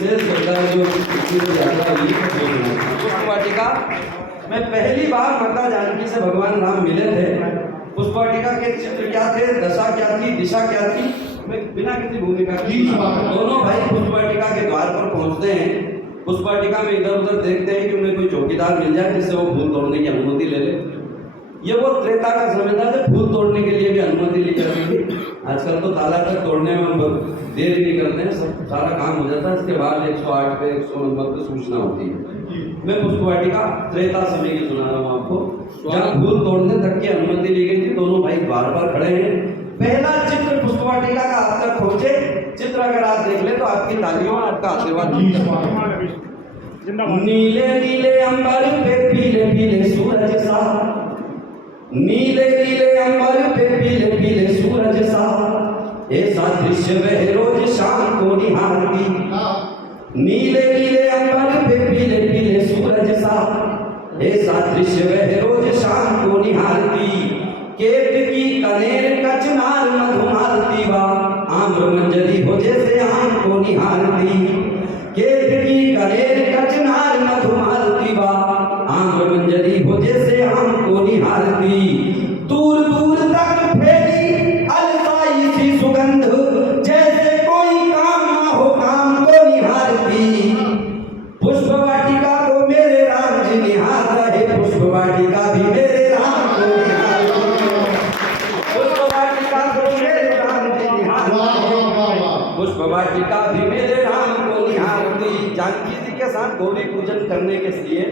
विशेष पुष्प वाटिका में पहली बार माता जानकी से भगवान राम मिले थे। पुष्प वाटिका के चित्र क्या थे, दशा क्या थी, दिशा क्या थी, मैं बिना किसी भूमिका की दोनों भाई पुष्प वाटिका के द्वार पर पहुंचते हैं। पुष्प वाटिका में इधर उधर देखते हैं कि उन्हें कोई चौकीदार मिल जाए जिससे वो फूल तोड़ने की अनुमति ले ले। ये वो त्रेता का समय था जब फूल तोड़ने के लिए भी अनुमति ली जाती थी। आजकल तो ताला तक तोड़ने में हम देर नहीं करते हैं, सब सारा काम हो जाता है। इसके बाद 108 पे 109 पे सूचना होती है। मैं पुष्प वाटिका त्रेता समय की सुना रहा हूँ आपको, जहाँ फूल तोड़ने तक की अनुमति ली गई थी। दोनों भाई द्वार पर खड़े हैं। पहला चित्र पुष्प वाटिका का आप तक पहुंचे, चित्र अगर आप देख ले तो आपकी तालियों में आपका आशीर्वाद। नीले नीले अंबर पे पीले पीले सूरज सा, नीले नीले अंबर पे पीले पीले सूरज सा, ऐसा दृश्य वह रोज शाम को निहारती। नीले नीले अंबर पे पीले पीले सूरज सा, ऐसा दृश्य वह रोज शाम को निहारती। केत की कनेर कचनार मधुमालती वा, आम्र मंजरी हो जैसे आम को निहारती। केत की कनेर कचनार मधुमालती वा, आम्र मंजरी हो जैसे आम को निहारती। दूर दूर तक फैली अलसाई सी सुगंध, जैसे कोई काम ना हो काम को निहारती। पुष्प वाटिका को मेरे राम जी निहार रहे, पुष्प वाटिका भी मेरे राम को निहार रहे। पुष्प वाटिका को मेरे राम जी निहार रहे, पुष्प वाटिका भी मेरे राम को निहारती। जानकी जी के साथ गौरी पूजन करने के लिए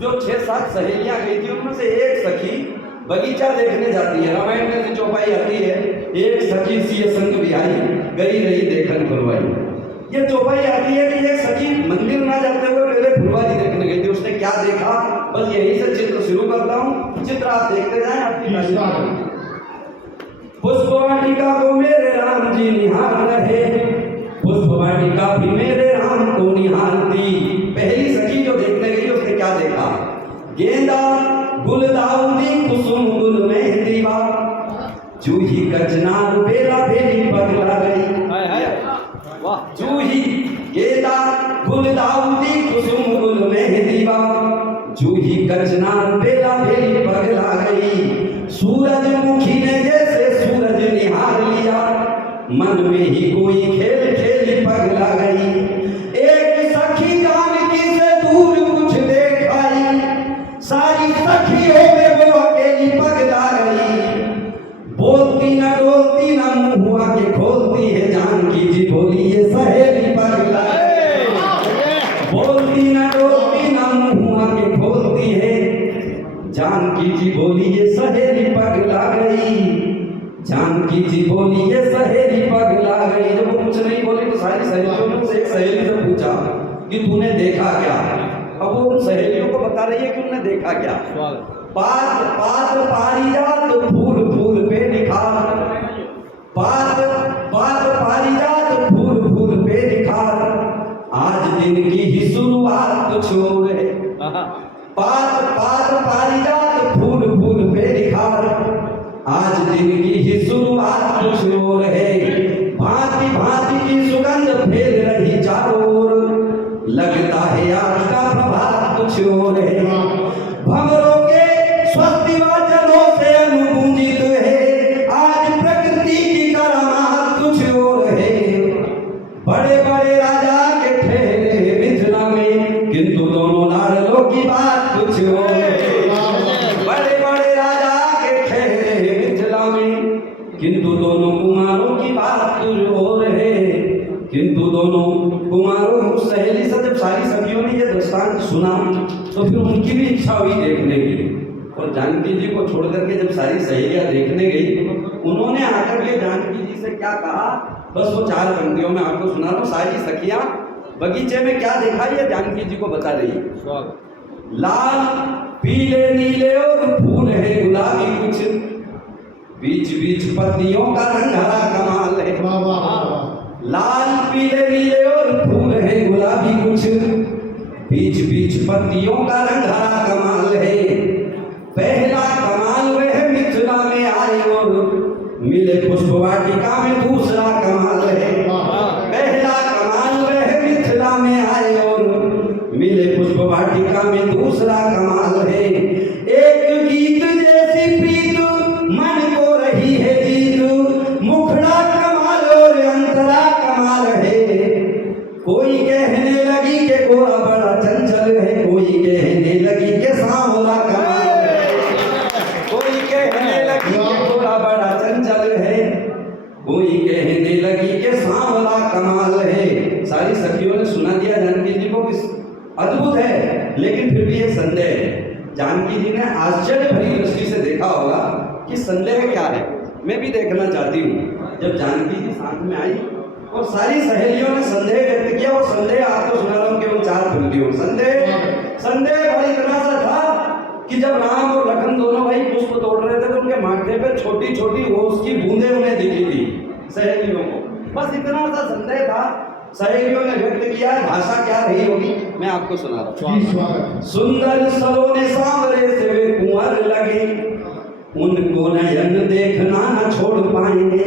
जो 6-7 सहेलियां गई थी, उनमें से एक सखी बगीचा देखने जाती है। रामायण में जो चौपाई आती है, एक सखी सी संग बिहारी गई रही देखन फुलवाई। ये चौपाई आती है कि एक सखी मंदिर ना जाते हुए पहले फुलवारी देखने गई थी। उसने क्या देखा, बस यही से चित्र शुरू करता हूँ। चित्र आप देखते जाएं, आपकी पुष्प वाटिका को मेरे राम जी निहार रहे, पुष्प वाटिका भी मेरे राम को निहारती। पहली सखी जो देखने गई उसने क्या देखा, गेंदा गुलदाउदी कुसुम गुल मेहंदी वा, जूही कचनार बेला बेली पगला गई। जूही गेंदा गुलदाउदी कुसुम गुल मेहंदी वा, जूही कचनार बेला बेली पगला गई। सूरजमुखी ने जैसे सूरज निहार लिया, मन में ही कोई खेल खेली पगला गई। एक सखी जानकी से दूर कुछ देख आई, सारी सखियों में वो अकेली पगला गई। बोलती न डोलती न मुंह हुआ के खोलती है, जानकी जी बोली ये सहेली पगला गई। बोलती न डोलती न मुंह हुआ के खोलती है, जानकी जी बोली ये सहेली पगला गई। जानकी जी बोली ये सहेली पगला गई। जब वो कुछ नहीं बोली तो सारी सहेलियों में से एक सहेली से पूछा कि तूने देखा क्या। अब वो उन सहेलियों को बता रही है कि उन्होंने देखा क्या। पात पात पारिजात फूल फूल पे निखार, पात पात पारिजात फूल फूल पे निखार, आज दिन की ही शुरुआत कुछ और है। पात पात पारिजात फूल फूल पे निखार, आज दिन की ही शुरुआत कुछ और है। भांति भांति की सुगंध फैल रही चारों ओर, लगता है आज का प्रभात कुछ और है। भंवरों के स्वस्ति वचनों से अनुगूंजित है, आज प्रकृति की करामात कुछ और है। बड़े बड़े राजा के ठहरे मिथिला में, किंतु दोनों लाडलों की बात कुछ और है। बड़े बड़े राजा के ठहरे मिथिला में, किंतु दोनों कुमारों की बात कुछ और है। किंतु दोनों कुमारों सहेली से जब सारी सखियों ने ये दृष्टांत सुना तो फिर उनकी भी इच्छा हुई देखने की। और जानकी जी को छोड़ करके जब सारी सहेलियां देखने गई, उन्होंने आकर के जानकी जी से क्या कहा, बस वो 4 पंक्तियों में आपको सुना रहा हूं। सारी सखियां बगीचे में क्या देखा ये जानकी जी को बता रही है। लाल पीले नीले और फूल है गुलाबी कुछ, बीच बीच पत्तियों का रंग हरा कमाल है। लाल पीले नीले और फूल है गुलाबी कुछ, बीच बीच पत्तियों का रंग हरा कमाल है। पहला कमाल वह मिथिला में आए और मिले पुष्प वाटिका में दूसरा कमाल है। पहला कमाल वह मिथिला वाटिका में दूसरा कमाल है। एक गीत जैसी प्रीत मन को रही है जीत, मुखड़ा कमाल और अंतरा कमाल है। कोई कहने लगी कि गोरा बड़ा चंचल है, कोई कहने लगी कि सांवला कमाल है, कोई कहने लगी कि गोरा बड़ा चंचल है, कोई कहने लगी कि सांवला कमाल है। सारी सखियों ने सुना दिया जानकी जी को किस अद्भुत है, लेकिन फिर भी एक संदेह है। जानकी जी ने आश्चर्य भरी दृष्टि से देखा होगा कि संदेह क्या है। मैं भी देखना चाहती हूँ। जब जानकी जी साथ में आई और सारी सहेलियों ने संदेह व्यक्त किया, और संदेह आपको सुना रहा हूँ केवल 4 पंक्तियों। संदेह भाई इतना सा था कि जब राम और लखन दोनों भाई पुष्प तोड़ रहे थे तो उनके माथे पे छोटी छोटी ओस की बूंदें उन्हें दिखी थी सहेलियों को। बस इतना सा संदेह था, सहेलियों ने व्यक्त किया। भाषा क्या रही होगी मैं आपको सुना रहा हूँ। सुंदर सलोने सांवरे से वे कुंवर लगे, उनको नयन देखना न छोड़ पाएंगे।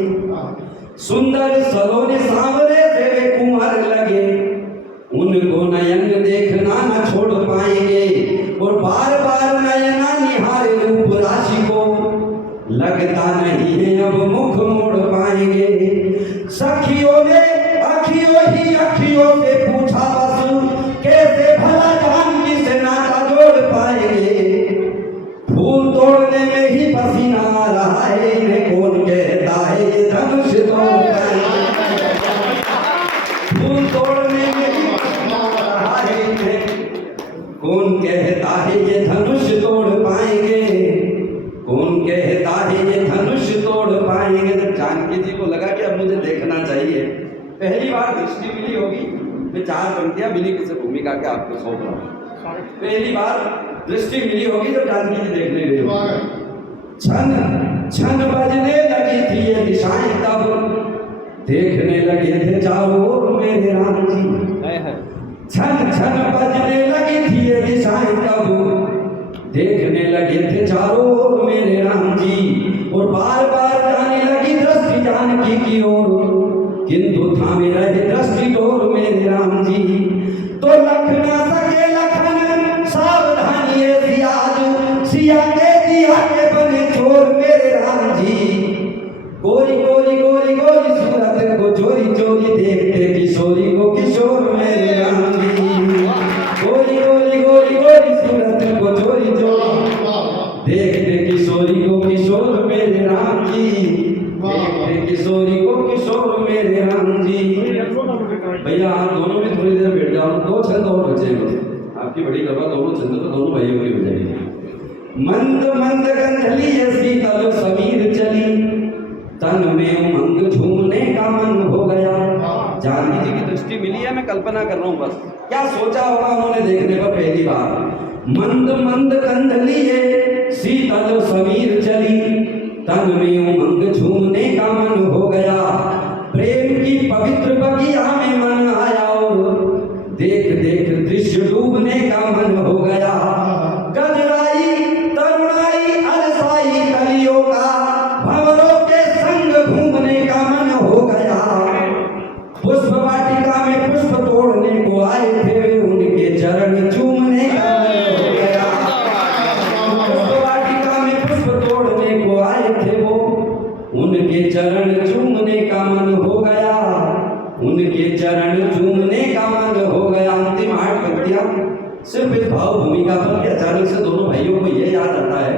सुंदर सलोने सांवरे से वे कुंवर लगे, उनको नयन देखना न छोड़ पाएंगे। और बार बार नयना निहारे रूप राशि को, लगता नहीं है अब मुख मोड़ पाएंगे। सखियों ने अखियों से पूछा बस, कैसे भला जानकी से नाता जोड़ पाएंगे। फूल तोड़ने में ही पसीना आ रहा है, इन्हें कौन कहता है ये धनुष तोड़ पाएंगे। फूल तोड़ने में ही पसीना आ रहा है, इन्हें कौन कहता है ये धनुष तोड़ पाएंगे, कौन कहता है ये धनुष तोड़ पाएंगे। जब जानकी जी को लगा कि अब मुझे देखना चाहिए, पहली बार दृष्टि मिली होगी। मैं 4 पंक्तियां मिली किसी भूमिका के आपको सौंप रहा हूँ। पहली बार दृष्टि मिली होगी जब जानकी जी देखने गई। छन छन बजने लगी थी ये दिशाएं, तब देखने लगे थे चारों ओर मेरे राम जी। छन छन बजने लगी थी ये दिशाएं, तब देखने लगे थे चारों ओर मेरे राम जी। और बार बार जाने लगी दृष्टि जानकी की ओर, किंतु थामे रहे दृष्टि डोर मेरे राम जी। तो लख ना सके लखन सावधानी सिया के जिया के बने चोर मेरे राम जी। गोरी गोरी गोरी गोरी सूरत को चोरी चोरी देखते किशोरी को किशोर मेरे राम जी। गोरी गोरी गोरी गोरी सूरत को चोरी चोरी देखते किशोरी को किशोर मेरे राम जी। देखते किशोरी को किशोर मेरे राम जी। भैया आप दोनों में थोड़ी देर बैठ जाओ, 2 छंद और बचे मुझे। आपकी बड़ी कृपा, दोनों छंद तो दोनों भाइयों की हो जाएगी। मंद मंद गंधली शीतल समीर चली, तन में उमंग झूमने का मन हो गया। जानकी जी की दृष्टि मिली है, मैं कल्पना कर रहा हूँ बस क्या सोचा होगा उन्होंने देखने पर पहली बार। मंद मंद गंधली शीतल समीर चली, तन में उमंग झूमने का मन हो गया। प्रेम की पवित्र बगिया में मन आया, और देख देख दृश्य डूबने का मन हो गया। गजराई तरुणाई अलसाई कलियों का, भंवरों के संग घूमने का मन हो गया। पुष्प वाटिका में पुष्प तोड़ने को आए थे, उनके चरण चूमने का मन हो गया। पुष्प वाटिका में पुष्प तोड़ने को आए थे वो, उनके चरण चूमने का मन हो गया। उनके चरण चूमने का मन हो गया। अंतिम 8 पंक्तियां सिर्फ इस भाव भूमिका पर कि अचानक से दोनों भाइयों को यह याद आता है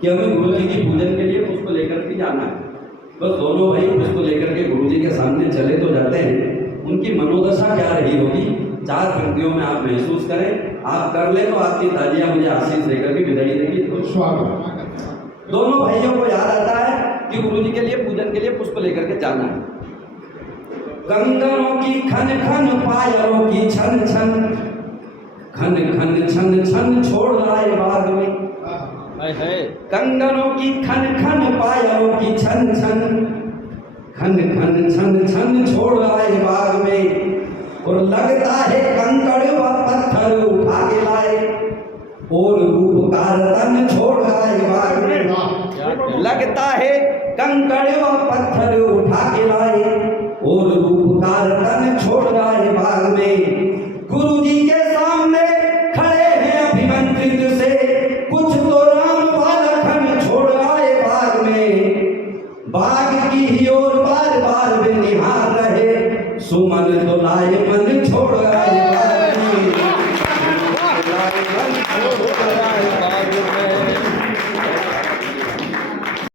कि हमें गुरु जी की पूजन के लिए पुष्प लेकर के जाना है। बस दोनों भाई पुष्प लेकर के गुरु जी के सामने चले तो जाते हैं। उनकी मनोदशा क्या रही होगी 4 पंक्तियों में आप महसूस करें। आप कर ले तो आपकी तालियां मुझे आशीष देकर के विदाई देगी। दोनों भाइयों को याद आता है कि गुरु जी के लिए पूजन के लिए पुष्प लेकर के जाना है। कंगनों की खन खन पायलों की छन छन, खन खन छन छन छोड़ आए बाग में। कंगनों की खन खन पायलों की छन छन, खन खन छन छन छोड़ आए बाग में। और लगता है कंकड़ व पत्थर उठा के लाए, और रूप का रतन छोड़ आए बाग में। लगता है कंकड़ व पत्थर उठा के लाए, और रूप का रतन छोड़ आए बाग में। गुरु जी के सामने खड़े तो लाए